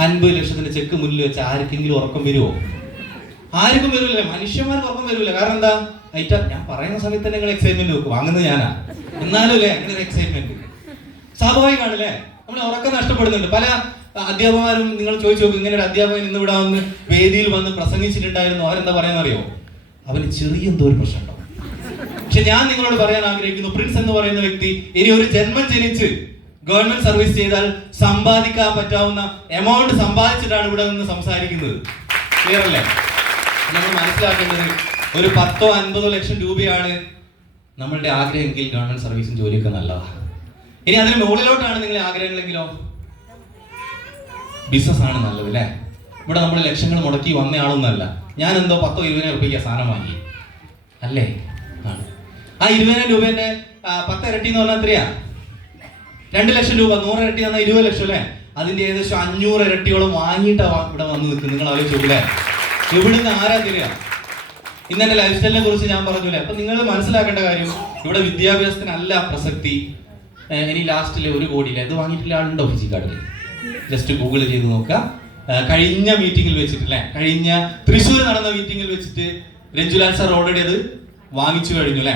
50 ലക്ഷത്തിന്റെ ചെക്ക് മുന്നിൽ വെച്ച് ആർക്കെങ്കിലും ഉറക്കം വരുമോ? ആർക്കും വരില്ല. മനുഷ്യന്മാർക്ക് ഉറക്കം വരില്ല. കാരണം എന്താ? ഞാൻ പറയുന്ന സമയത്ത് തന്നെ നിങ്ങൾ എക്സൈറ്റ്മെന്റ് വെക്കും. വാങ്ങുന്നത് ഞാനാ. എന്നാലും അല്ലേ അങ്ങനെ ഒരു എക്സൈറ്റ്മെന്റ് സ്വാഭാവികമാണല്ലേ. നമ്മൾ ഉറക്കം നഷ്ടപ്പെടുന്നുണ്ട്. പല അധ്യാപകരും നിങ്ങൾ ചോദിച്ചു നോക്കും, ഇങ്ങനെ ഒരു അധ്യാപകൻ ഇന്ന് ഇവിടെ വന്ന് വേദിയിൽ വന്ന് പ്രസംഗിച്ചിട്ടുണ്ടായിരുന്നു, അവരെന്താ പറയാന്നറിയോ? അവന് ചെറിയ എന്തോ ഒരു പ്രശ്നം ഉണ്ടാവും. പക്ഷെ ഞാൻ നിങ്ങളോട് പറയാൻ ആഗ്രഹിക്കുന്നു, പ്രിൻസ് എന്ന് പറയുന്ന വ്യക്തി ഇനി ഒരു ജന്മം ജനിച്ച് ഗവൺമെന്റ് സർവീസ് ചെയ്താൽ സമ്പാദിക്കാൻ പറ്റാവുന്ന എമൗണ്ട് സമ്പാദിച്ചിട്ടാണ് ഇവിടെ നിന്ന് സംസാരിക്കുന്നത്. ക്ലിയർ അല്ലേ? നമ്മൾ മനസ്സിലാക്കേണ്ടത് ഒരു 10-50 ലക്ഷം രൂപയാണ് നമ്മളുടെ ആഗ്രഹമെങ്കിൽ ഗവൺമെന്റ് സർവീസും ജോലിയൊക്കെ നല്ലതാണ്. ഇനി അതിന് മുകളിലോട്ടാണ് നിങ്ങളെ ആഗ്രഹങ്ങളെങ്കിലോ ബിസിനസ് ആണ് നല്ലത് അല്ലേ? ഇവിടെ നമ്മൾ ലക്ഷങ്ങൾ മുടക്കി വന്നയാളൊന്നല്ല. ഞാൻ എന്തോ 10-20 രൂപയ്ക്ക് സാധനം വാങ്ങി അല്ലേ? ആ 20,000 രൂപേന്റെ 10 ഇരട്ടി എന്ന് പറഞ്ഞാൽ എത്രയാ? 2 ലക്ഷം രൂപ. 100 ഇരട്ടി എന്നാൽ 20 ലക്ഷം അല്ലേ? അതിന്റെ ഏകദേശം 500 ഇരട്ടിയോളം വാങ്ങിയിട്ടാണ് ഇവിടെ വന്ന് നിൽക്കുന്നത്. നിങ്ങൾ ആലോചിച്ചോളൂ. ഇവിടുന്ന് ആരാ തരിക? ഇന്ന് എന്റെ ലൈഫ് സ്റ്റൈലിനെ കുറിച്ച് ഞാൻ പറഞ്ഞില്ലേ. അപ്പൊ നിങ്ങൾ മനസ്സിലാക്കേണ്ട കാര്യം, ഇവിടെ വിദ്യാഭ്യാസത്തിനല്ല പ്രസക്തി. ഇനി ലാസ്റ്റില് 1 കോടിയില്ല ഇത് വാങ്ങിയിട്ടുള്ള ആളുണ്ടോ ഫിസിക്കാർഡിൽ? ജസ്റ്റ് ഗൂഗിൾ ചെയ്ത് നോക്കുക. കഴിഞ്ഞ മീറ്റിംഗിൽ വെച്ചിട്ടില്ലേ, കഴിഞ്ഞ തൃശ്ശൂർ നടന്ന മീറ്റിംഗിൽ വെച്ചിട്ട് രഞ്ജുലാൽ സാർ ഓൾറെഡി അത് വാങ്ങിച്ചു കഴിഞ്ഞു അല്ലേ?